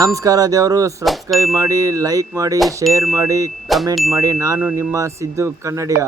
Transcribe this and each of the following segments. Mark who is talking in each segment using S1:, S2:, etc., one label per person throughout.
S1: ನಮಸ್ಕಾರ ದೇವರು ಸಬ್ಸ್ಕ್ರೈಬ್ ಮಾಡಿ ಲೈಕ್ ಮಾಡಿ ಶೇರ್ ಮಾಡಿ ಕಮೆಂಟ್ ಮಾಡಿ. ನಾನು ನಿಮ್ಮ ಸಿದ್ದು ಕನ್ನಡಿಗ.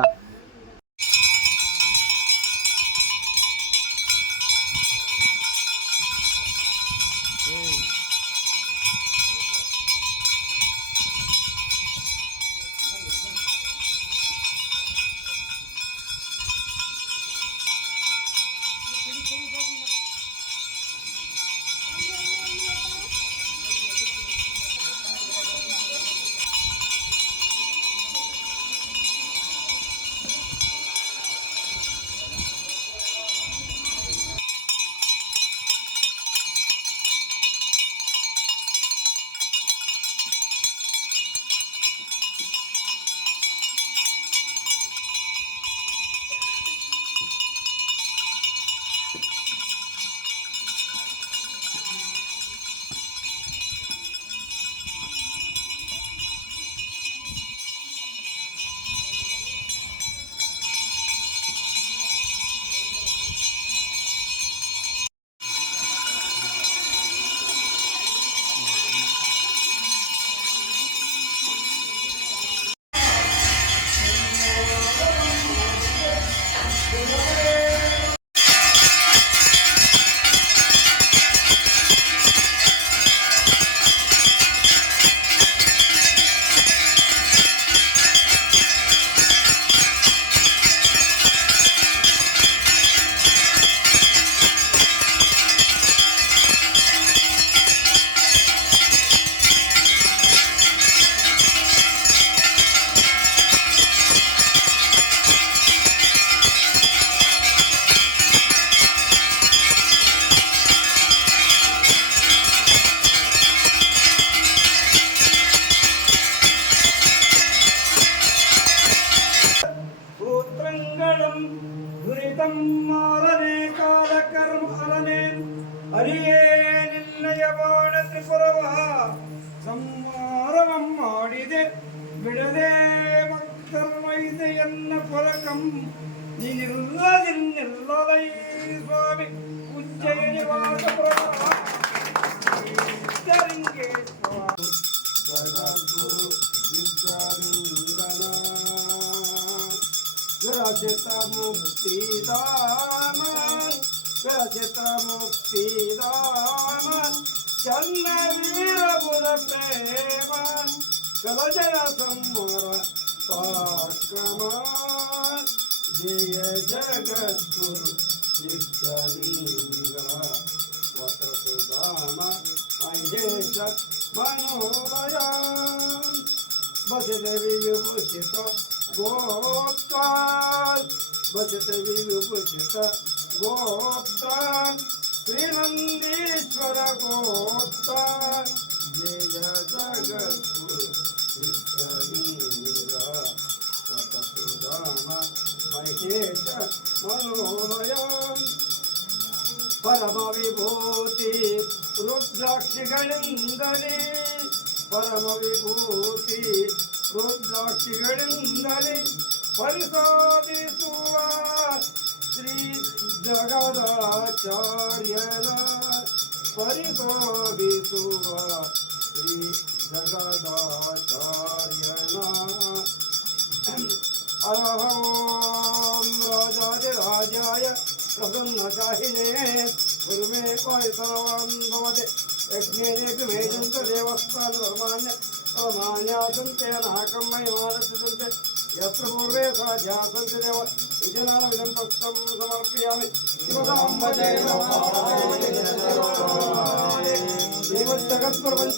S2: ரிதம் மாறனே கால கர்ம அரணே அரியே நிர்ணயமான திரிபுரவா சம்மாரவம் ஆடிதே விடதே மக்கள் வைத என்ன புலகம் நீ நில்லதில் நில்லதை சுவாமி உஜ்ஜயினி வாச பிரபா தருங்கே சுவாமி ग्रसित मुक्तिदाम ग्रसित मुक्तिदाम चन्न वीरबुर प्रेम कलजन संहार पाक्रम जय जगद्गुरु चित्तलिंगा वटसुदाम अजेश मनोदया बसदेवी विभूषित ಗೋಪ್ತಾನ್ ಭಜತ ವಿಭೂಷಿತ ಗೋಪ್ತಾನ್ ಶ್ರೀನಂದೀಶ್ವರ ಗೋಪ್ತಾನ್ ಜಯ ಜಗದ್ಗುರು ಸಿದ್ಧಲಿಂಗ ವಟಸುಧಾಮ ಮಹೇಶ ಮನೋಲಯ ಪರಮ ವಿಭೂತಿ ರುದ್ರಾಕ್ಷಿಗಳಿಂದಲೇ ಪರಮ ವಿಭೂತಿ ರುದ್ರಾಕ್ಷಿಗಳಿಂದಲೇ ಪರಿಸಾದಿಸುವ ಶ್ರೀ ಜಗದಾಚಾರ್ಯನ ಪರಿಸಾದಿಸುವ ಶ್ರೀ ಜಗದಾಚಾರ್ಯನ ಅರಹಂ ರಾಜಾದಿರಾಜಾಯ ಪ್ರಸನ್ನಶಾಹಿನೇ ಗುರುಮೇ ಪರಿಸರವಾನ್ ಭವತೆ ಯಜ್ಞೇನ ಮೇಜಂತ ದೇವಸ್ಥಾನ ಧರ್ಮಾನ್ಯ నాన్యాసంతే నాకమ్మయమానసిద్ధంతే ఎత్ర పూర్వే సాధ్యాసంతి దేవ ఇది నాన విధం పక్షం సమర్పయామి జగత్ప్రపంచ